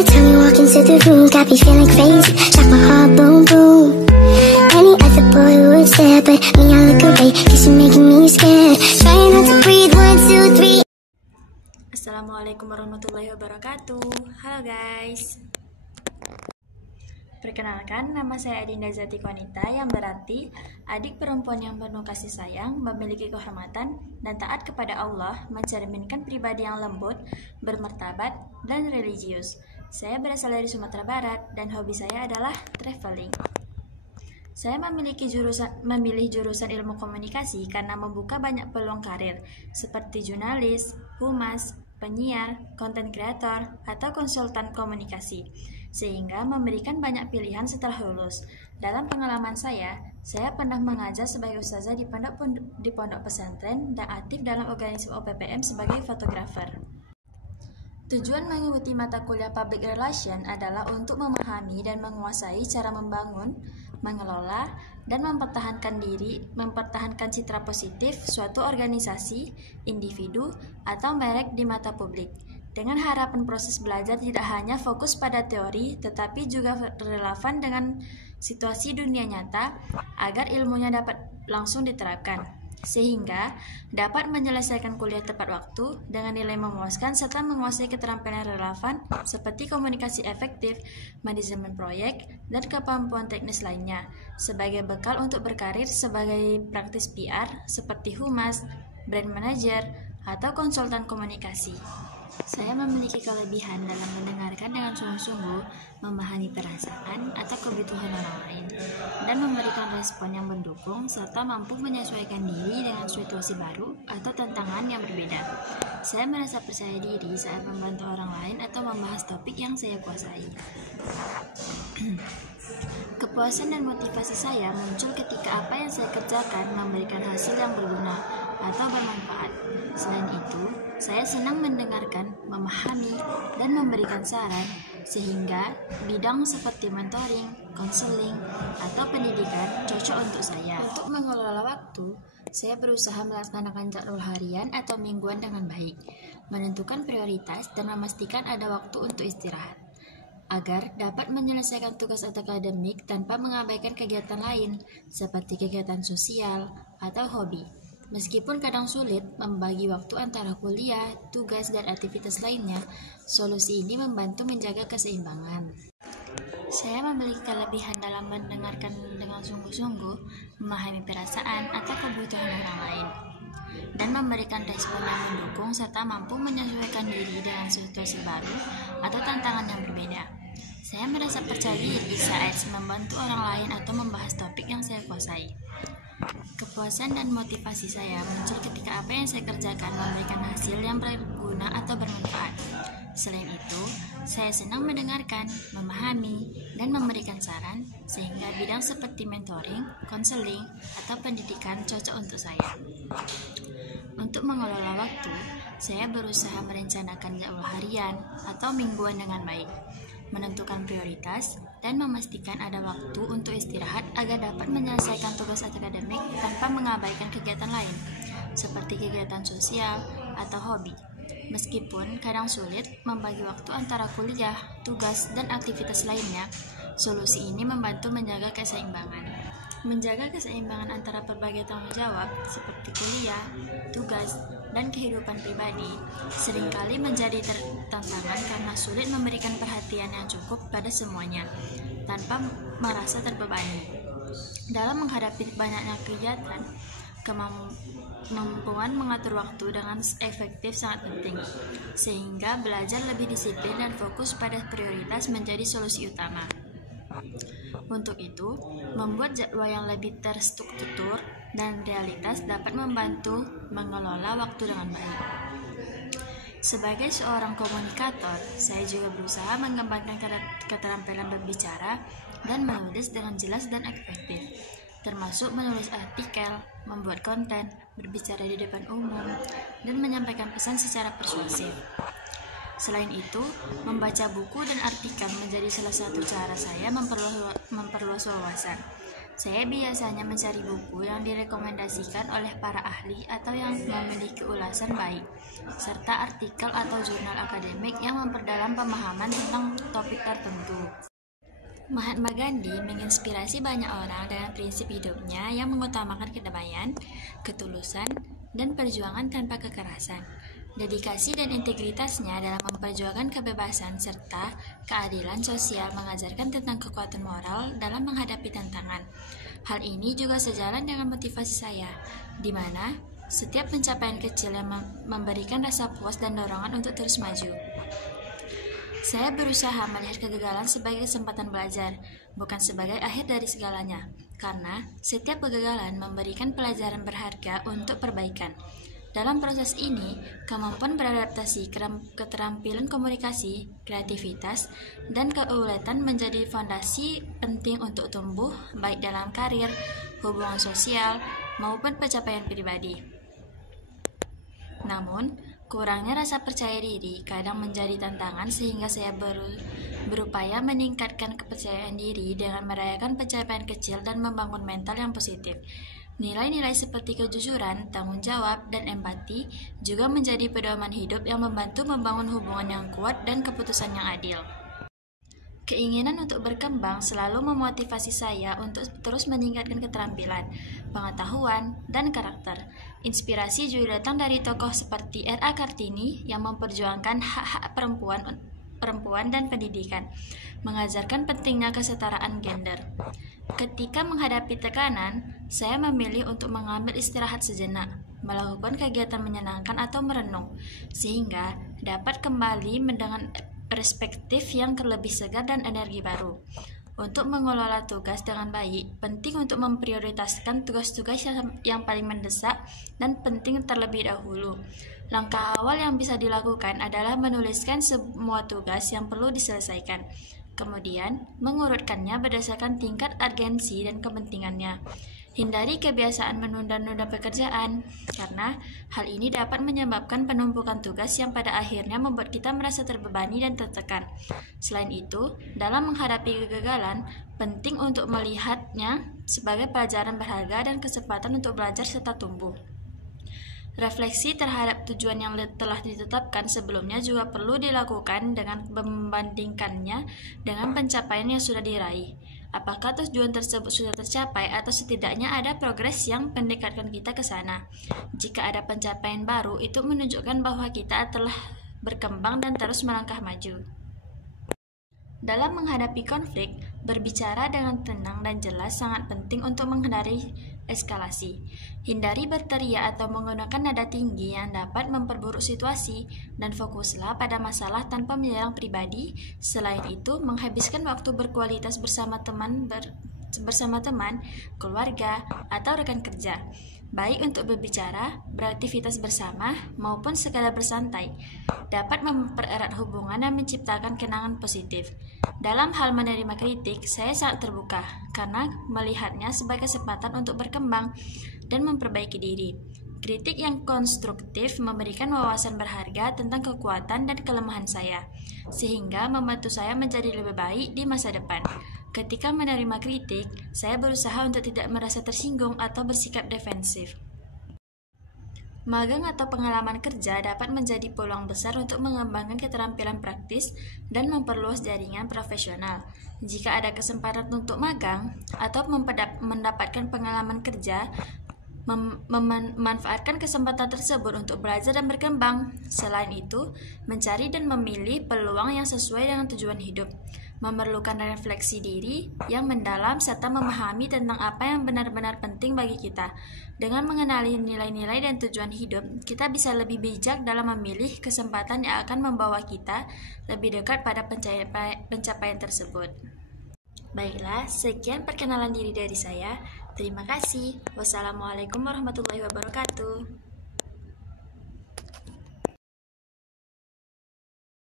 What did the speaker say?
Every time you walk into the room, got me feeling crazy, like my heart boom boom. Any other boy would stare, but me I look away, cause you're making me scared. Trying not to breathe, 1, 2, 3. Assalamualaikum warahmatullahi wabarakatuh. Halo guys. Perkenalkan, nama saya Adinda Zati Konita, yang berarti adik perempuan yang penuh kasih sayang, memiliki kehormatan, dan taat kepada Allah, mencerminkan pribadi yang lembut, bermartabat, dan religius. Saya berasal dari Sumatera Barat, dan hobi saya adalah traveling. Saya memilih jurusan ilmu komunikasi karena membuka banyak peluang karir, seperti jurnalis, humas, penyiar, konten kreator, atau konsultan komunikasi, sehingga memberikan banyak pilihan setelah lulus. Dalam pengalaman saya pernah mengajar sebagai ustazah di pondok pesantren dan aktif dalam organisasi OPPM sebagai fotografer. Tujuan mengikuti mata kuliah Public Relation adalah untuk memahami dan menguasai cara membangun, mengelola, dan mempertahankan citra positif suatu organisasi, individu, atau merek di mata publik. Dengan harapan proses belajar tidak hanya fokus pada teori, tetapi juga relevan dengan situasi dunia nyata agar ilmunya dapat langsung diterapkan, sehingga dapat menyelesaikan kuliah tepat waktu dengan nilai memuaskan serta menguasai keterampilan relevan seperti komunikasi efektif, manajemen proyek, dan kemampuan teknis lainnya sebagai bekal untuk berkarir sebagai praktis PR seperti humas, brand manager, atau konsultan komunikasi. Saya memiliki kelebihan dalam mendengarkan dengan sungguh-sungguh, memahami perasaan atau kebutuhan orang lain, dan memberikan respon yang mendukung serta mampu menyesuaikan diri dengan situasi baru atau tantangan yang berbeda. Saya merasa percaya diri saat membantu orang lain atau membahas topik yang saya kuasai. Kepuasan dan motivasi saya muncul ketika apa yang saya kerjakan memberikan hasil yang berguna atau bermanfaat. Selain itu, saya senang mendengarkan, memahami, dan memberikan saran, sehingga bidang seperti mentoring, konseling, atau pendidikan cocok untuk saya. Untuk mengelola waktu, saya berusaha melaksanakan jadwal harian atau mingguan dengan baik, menentukan prioritas, dan memastikan ada waktu untuk istirahat, agar dapat menyelesaikan tugas akademik tanpa mengabaikan kegiatan lain, seperti kegiatan sosial atau hobi. Meskipun kadang sulit membagi waktu antara kuliah, tugas, dan aktivitas lainnya, solusi ini membantu menjaga keseimbangan. Saya memiliki kelebihan dalam mendengarkan dengan sungguh-sungguh, memahami perasaan atau kebutuhan orang lain, dan memberikan respon yang mendukung serta mampu menyesuaikan diri dengan situasi baru atau tantangan yang berbeda. Saya merasa percaya diri saat membantu orang lain atau membahas topik yang saya kuasai. Kepuasan dan motivasi saya muncul ketika apa yang saya kerjakan memberikan hasil yang berguna atau bermanfaat. Selain itu, saya senang mendengarkan, memahami, dan memberikan saran, sehingga bidang seperti mentoring, konseling, atau pendidikan cocok untuk saya. Untuk mengelola waktu, saya berusaha merencanakan jadwal harian atau mingguan dengan baik, menentukan prioritas, dan memastikan ada waktu untuk istirahat agar dapat menyelesaikan tugas akademik tanpa mengabaikan kegiatan lain, seperti kegiatan sosial atau hobi. Meskipun kadang sulit membagi waktu antara kuliah, tugas, dan aktivitas lainnya, solusi ini membantu menjaga keseimbangan. Menjaga keseimbangan antara berbagai tanggung jawab seperti kuliah, tugas, dan kehidupan pribadi seringkali menjadi tantangan karena sulit memberikan perhatian yang cukup pada semuanya tanpa merasa terbebani. Dalam menghadapi banyaknya kegiatan, kemampuan mengatur waktu dengan efektif sangat penting, sehingga belajar lebih disiplin dan fokus pada prioritas menjadi solusi utama. Untuk itu, membuat jadwal yang lebih terstruktur dan realitas dapat membantu mengelola waktu dengan baik. Sebagai seorang komunikator, saya juga berusaha mengembangkan keterampilan berbicara dan menulis dengan jelas dan efektif, termasuk menulis artikel, membuat konten, berbicara di depan umum, dan menyampaikan pesan secara persuasif. Selain itu, membaca buku dan artikel menjadi salah satu cara saya memperluas wawasan. Saya biasanya mencari buku yang direkomendasikan oleh para ahli atau yang memiliki ulasan baik, serta artikel atau jurnal akademik yang memperdalam pemahaman tentang topik tertentu. Mahatma Gandhi menginspirasi banyak orang dengan prinsip hidupnya yang mengutamakan kedamaian, ketulusan, dan perjuangan tanpa kekerasan. Dedikasi dan integritasnya dalam memperjuangkan kebebasan serta keadilan sosial mengajarkan tentang kekuatan moral dalam menghadapi tantangan. Hal ini juga sejalan dengan motivasi saya, di mana setiap pencapaian kecil yang memberikan rasa puas dan dorongan untuk terus maju. Saya berusaha melihat kegagalan sebagai kesempatan belajar, bukan sebagai akhir dari segalanya, karena setiap kegagalan memberikan pelajaran berharga untuk perbaikan. Dalam proses ini, kemampuan beradaptasi, keterampilan komunikasi, kreativitas, dan keuletan menjadi fondasi penting untuk tumbuh, baik dalam karir, hubungan sosial, maupun pencapaian pribadi. Namun, kurangnya rasa percaya diri kadang menjadi tantangan sehingga saya berupaya meningkatkan kepercayaan diri dengan merayakan pencapaian kecil dan membangun mental yang positif. Nilai-nilai seperti kejujuran, tanggung jawab, dan empati juga menjadi pedoman hidup yang membantu membangun hubungan yang kuat dan keputusan yang adil. Keinginan untuk berkembang selalu memotivasi saya untuk terus meningkatkan keterampilan, pengetahuan, dan karakter. Inspirasi juga datang dari tokoh seperti R.A. Kartini yang memperjuangkan hak-hak perempuan dan pendidikan, mengajarkan pentingnya kesetaraan gender. Ketika menghadapi tekanan, saya memilih untuk mengambil istirahat sejenak, melakukan kegiatan menyenangkan atau merenung, sehingga dapat kembali dengan perspektif yang lebih segar dan energi baru. Untuk mengelola tugas dengan baik, penting untuk memprioritaskan tugas-tugas yang paling mendesak dan penting terlebih dahulu. Langkah awal yang bisa dilakukan adalah menuliskan semua tugas yang perlu diselesaikan, kemudian mengurutkannya berdasarkan tingkat urgensi dan kepentingannya. Hindari kebiasaan menunda-nunda pekerjaan, karena hal ini dapat menyebabkan penumpukan tugas yang pada akhirnya membuat kita merasa terbebani dan tertekan. Selain itu, dalam menghadapi kegagalan, penting untuk melihatnya sebagai pelajaran berharga dan kesempatan untuk belajar serta tumbuh. Refleksi terhadap tujuan yang telah ditetapkan sebelumnya juga perlu dilakukan dengan membandingkannya dengan pencapaian yang sudah diraih. Apakah tujuan tersebut sudah tercapai atau setidaknya ada progres yang mendekatkan kita ke sana? Jika ada pencapaian baru, itu menunjukkan bahwa kita telah berkembang dan terus melangkah maju. Dalam menghadapi konflik, berbicara dengan tenang dan jelas sangat penting untuk menghindari eskalasi. Hindari berteriak atau menggunakan nada tinggi yang dapat memperburuk situasi, dan fokuslah pada masalah tanpa menyerang pribadi. Selain itu, menghabiskan waktu berkualitas bersama teman, keluarga, atau rekan kerja, baik untuk berbicara, beraktivitas bersama, maupun sekadar bersantai, dapat mempererat hubungan dan menciptakan kenangan positif. Dalam hal menerima kritik, saya sangat terbuka, karena melihatnya sebagai kesempatan untuk berkembang dan memperbaiki diri. Kritik yang konstruktif memberikan wawasan berharga tentang kekuatan dan kelemahan saya, sehingga membantu saya menjadi lebih baik di masa depan. Ketika menerima kritik, saya berusaha untuk tidak merasa tersinggung atau bersikap defensif. Magang atau pengalaman kerja dapat menjadi peluang besar untuk mengembangkan keterampilan praktis dan memperluas jaringan profesional. Jika ada kesempatan untuk magang atau mendapatkan pengalaman kerja, memanfaatkan kesempatan tersebut untuk belajar dan berkembang. Selain itu, mencari dan memilih peluang yang sesuai dengan tujuan hidup memerlukan refleksi diri yang mendalam serta memahami tentang apa yang benar-benar penting bagi kita. Dengan mengenali nilai-nilai dan tujuan hidup, kita bisa lebih bijak dalam memilih kesempatan yang akan membawa kita lebih dekat pada pencapaian tersebut. Baiklah, sekian perkenalan diri dari saya. Terima kasih. Wassalamualaikum warahmatullahi wabarakatuh.